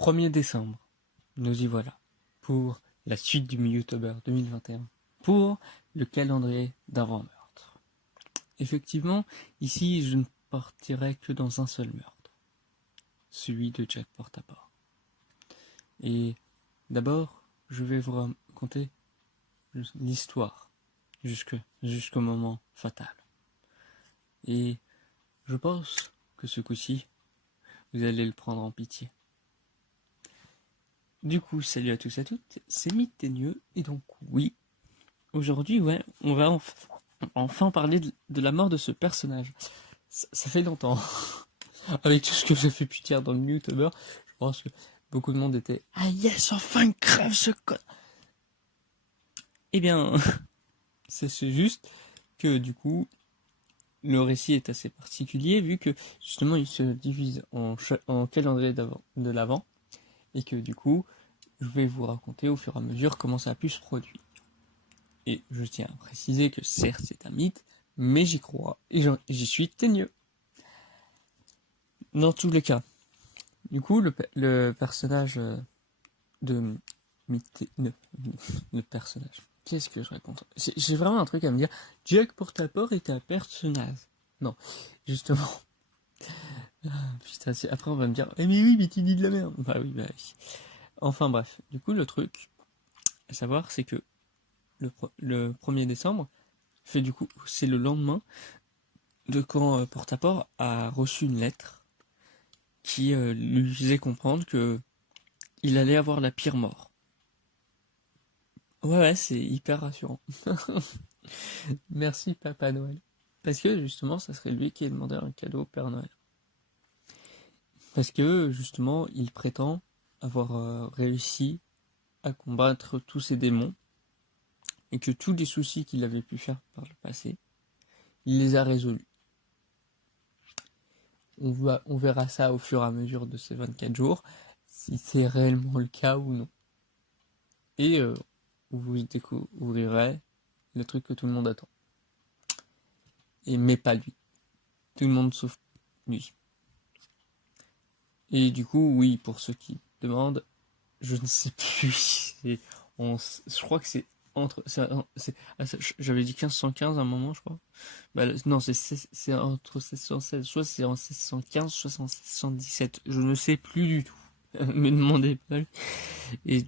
1er décembre, nous y voilà, pour la suite du Youtuber 2021, pour le calendrier d'avant-meurtre. Effectivement, ici je ne partirai que dans un seul meurtre, celui de Jack Portaport. Et d'abord, je vais vous raconter l'histoire jusqu'au moment fatal. Et je pense que ce coup-ci, vous allez le prendre en pitié. Du coup, salut à tous et à toutes, c'est Mythénieux, et donc oui, aujourd'hui, on va enfin parler de la mort de ce personnage. Ça fait longtemps. Avec tout ce que j'ai fait pu dire dans le YouTuber, je pense que beaucoup de monde était « Ah yes, enfin crève ce con !» Eh bien, c'est juste que du coup, le récit est assez particulier, vu que justement il se divise en calendrier de l'avant, et que du coup, je vais vous raconter au fur et à mesure comment ça a pu se produire. Et je tiens à préciser que certes c'est un mythe, mais j'y crois, et j'y suis teigneux. Dans tous les cas, du coup, le personnage de Mythénieux, le personnage, qu'est-ce que je réponds? J'ai vraiment un truc à me dire, Jack Portaport est un personnage. Non, justement. Putain, après on va me dire, eh mais oui, mais tu dis de la merde. Bah oui, bah oui. Enfin bref, du coup le truc à savoir c'est que le 1er décembre, du coup c'est le lendemain de quand Portaport a reçu une lettre qui lui faisait comprendre que il allait avoir la pire mort. Ouais, c'est hyper rassurant. Merci Papa Noël. Parce que justement ça serait lui qui ait demandé un cadeau au Père Noël. Parce que justement il prétend avoir réussi à combattre tous ces démons et que tous les soucis qu'il avait pu faire par le passé, il les a résolus. On verra ça au fur et à mesure de ces 24 jours, si c'est réellement le cas ou non. Et vous découvrirez le truc que tout le monde attend. Mais pas lui. Tout le monde sauf lui. Et du coup, oui, pour ceux qui demandent, je ne sais plus. Je crois que c'est entre. J'avais dit 1515 à un moment, je crois. Bah, non, c'est entre 1616. Soit c'est en 1615, soit c'est en 1617. Je ne sais plus du tout. Me demandez pas. Et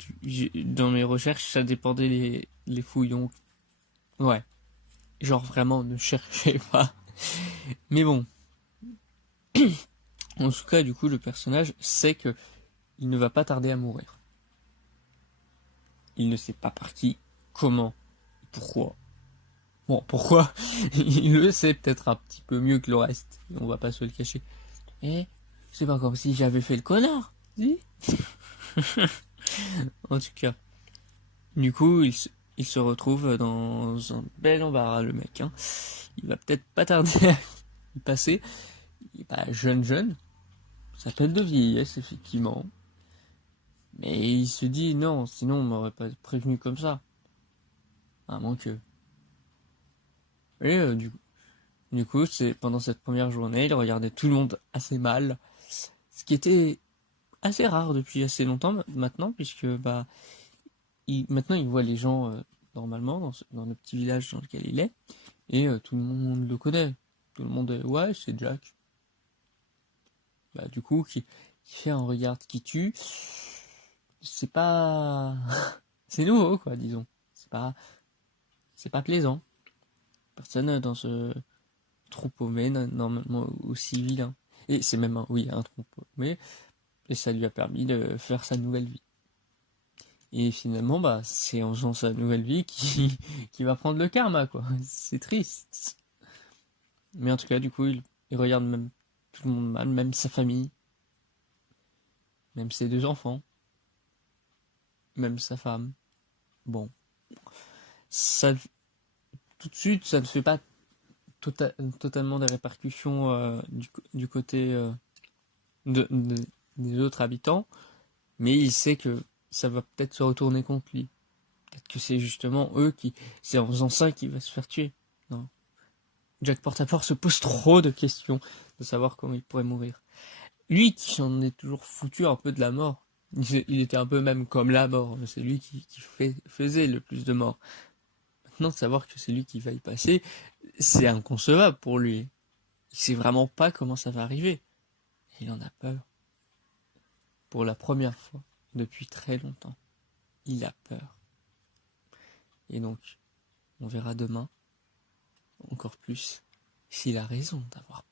dans mes recherches, ça dépendait les fouilles. Donc, ouais. Genre vraiment, ne cherchez pas. Mais bon. En tout cas, du coup, le personnage sait que il ne va pas tarder à mourir. Il ne sait pas par qui, comment, pourquoi. Bon, pourquoi? Il le sait peut-être un petit peu mieux que le reste. On va pas se le cacher. Et c'est pas comme si j'avais fait le connard. Si. En tout cas. Du coup, il se retrouve dans un bel embarras, le mec. Hein. Il va peut-être pas tarder à y passer. Il est pas jeune. Ça s'appelle de vieillesse, effectivement. Mais il se dit, non, sinon on m'aurait pas prévenu comme ça. À moins que... Et du coup, c'est pendant cette première journée, il regardait tout le monde assez mal. Ce qui était assez rare depuis assez longtemps maintenant, puisque maintenant il voit les gens normalement dans le petit village dans lequel il est, et tout le monde le connaît. Tout le monde est ouais, c'est Jack. Du coup, qui fait un regard qui tue, c'est pas, c'est nouveau quoi, disons. C'est pas plaisant. Personne dans ce troupeau mène normalement aussi vilain. Et c'est même un troupeau, mais et ça lui a permis de faire sa nouvelle vie. Et finalement, c'est en faisant sa nouvelle vie qui va prendre le karma, quoi. C'est triste. Mais en tout cas, du coup, il regarde même tout le monde mal, même sa famille, même ses 2 enfants, même sa femme. Bon. Ça, tout de suite, ça ne fait pas totalement des répercussions du côté des autres habitants, mais il sait que ça va peut-être se retourner contre lui. Peut-être que c'est justement c'est en faisant ça qu'il va se faire tuer. Non. Jack Portaport se pose trop de questions de savoir comment il pourrait mourir. Lui qui s'en est toujours foutu un peu de la mort, Il était un peu même comme la mort. C'est lui qui faisait le plus de morts. Maintenant, de savoir que c'est lui qui va y passer, c'est inconcevable pour lui. Il sait vraiment pas comment ça va arriver. Et il en a peur. Pour la première fois, depuis très longtemps, il a peur. Et donc, on verra demain, encore plus, s'il a raison d'avoir peur.